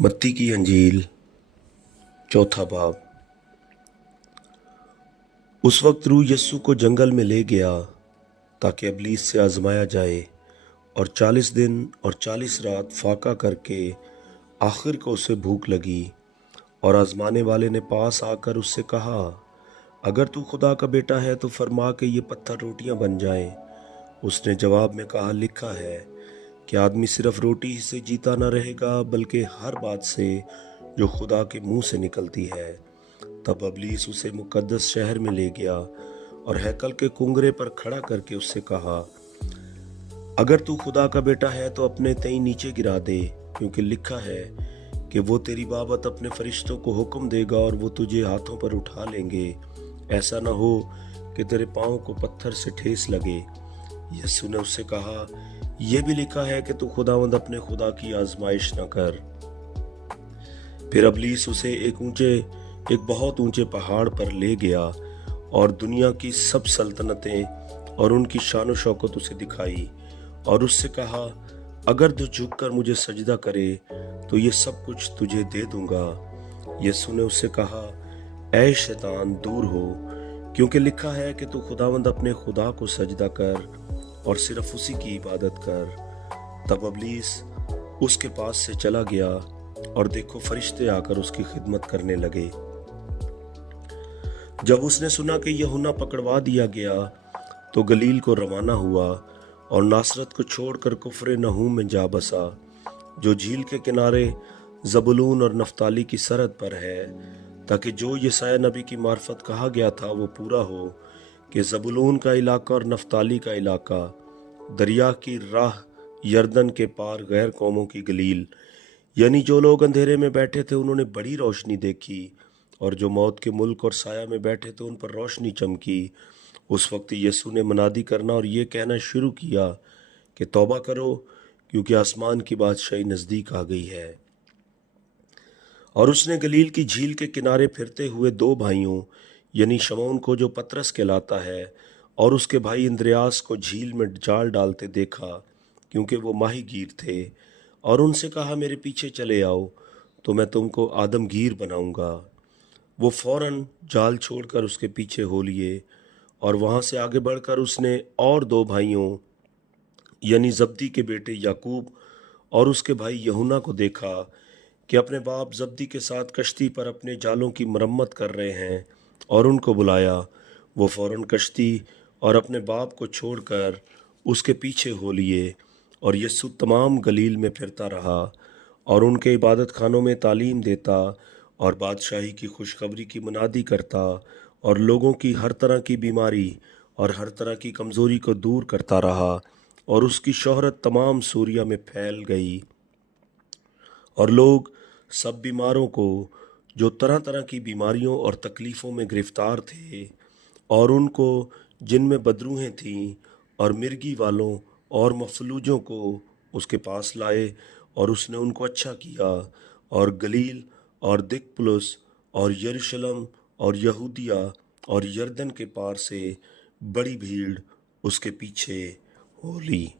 मत्ती की अंजील चौथा बाब। उस वक्त रूह यस्सु को जंगल में ले गया ताकि इब्लीस से आजमाया जाए, और 40 दिन और 40 रात फाका करके आखिर को उसे भूख लगी। और आजमाने वाले ने पास आकर उससे कहा, अगर तू खुदा का बेटा है तो फरमा के ये पत्थर रोटियां बन जाएं। उसने जवाब में कहा, लिखा है कि आदमी सिर्फ रोटी ही से जीता न रहेगा बल्कि हर बात से जो खुदा के मुंह से निकलती है। तब इब्लीस उसे मुकद्दस शहर में ले गया और हैकल के कुंगरे पर खड़ा करके उससे कहा, अगर तू खुदा का बेटा है तो अपने तई नीचे गिरा दे, क्योंकि लिखा है कि वो तेरी बाबत अपने फरिश्तों को हुक्म देगा और वो तुझे हाथों पर उठा लेंगे, ऐसा न हो कि तेरे पाँव को पत्थर से ठेस लगे। यीशु ने उससे कहा, यह भी लिखा है कि तू खुदावंद अपने खुदा की आजमाइश न कर। फिर इब्लीस उसे एक बहुत ऊंचे पहाड़ पर ले गया और दुनिया की सब सल्तनतें और उनकी शान शौकत उसे दिखाई, और उससे कहा, अगर तू झुककर मुझे सजदा करे तो ये सब कुछ तुझे दे दूंगा। यीशु ने उससे कहा, ऐ शैतान, दूर हो, क्योंकि लिखा है कि तू खुदावंद अपने खुदा को सजदा कर और सिर्फ उसी की इबादत कर। तब इब्लीस उसके पास से चला गया, और देखो फरिश्ते आकर उसकी खिदमत करने लगे। जब उसने सुना कि यूहन्ना पकड़वा दिया गया तो गलील को रवाना हुआ और नासरत को छोड़कर कुफर नहूम में जा बसा, जो झील के किनारे जबूलून और नफ्ताली की सरहद पर है, ताकि जो यशायाह नबी की मार्फत कहा गया था वो पूरा हो कि जबूलून का इलाका और नफ्ताली का इलाका, दरिया की राह यरदन के पार गैर कौमों की गलील, यानी जो लोग अंधेरे में बैठे थे उन्होंने बड़ी रोशनी देखी, और जो मौत के मुल्क और साया में बैठे थे उन पर रोशनी चमकी। उस वक्त यीशु ने मनादी करना और ये कहना शुरू किया कि तौबा करो, क्योंकि आसमान की बादशाही नज़दीक आ गई है। और उसने गलील की झील के किनारे फिरते हुए 2 भाइयों यानी शमौन को, जो पतरस कहलाता है, और उसके भाई इंद्रियास को झील में जाल डालते देखा, क्योंकि वो माहीगीर थे, और उनसे कहा, मेरे पीछे चले आओ तो मैं तुमको आदमगीर बनाऊंगा। वो फौरन जाल छोड़कर उसके पीछे हो लिए, और वहां से आगे बढ़कर उसने और 2 भाइयों यानी जब्दी के बेटे याकूब और उसके भाई यूहन्ना को देखा कि अपने बाप जब्दी के साथ कश्ती पर अपने जालों की मरम्मत कर रहे हैं, और उनको बुलाया। वो फौरन कश्ती और अपने बाप को छोड़कर उसके पीछे हो लिए, और यीशु तमाम गलील में फिरता रहा और उनके इबादत खानों में तालीम देता और बादशाही की खुशखबरी की मुनादी करता, और लोगों की हर तरह की बीमारी और हर तरह की कमज़ोरी को दूर करता रहा। और उसकी शोहरत तमाम सूरिया में फैल गई, और लोग सब बीमारों को, जो तरह तरह की बीमारियों और तकलीफ़ों में गिरफ्तार थे, और उनको जिनमें बदरूहें थीं, और मिर्गी वालों और मफलूजों को उसके पास लाए, और उसने उनको अच्छा किया। और गलील और दिकपुलुस और यरूशलेम और यहूदिया और यरदन के पार से बड़ी भीड़ उसके पीछे हो ली।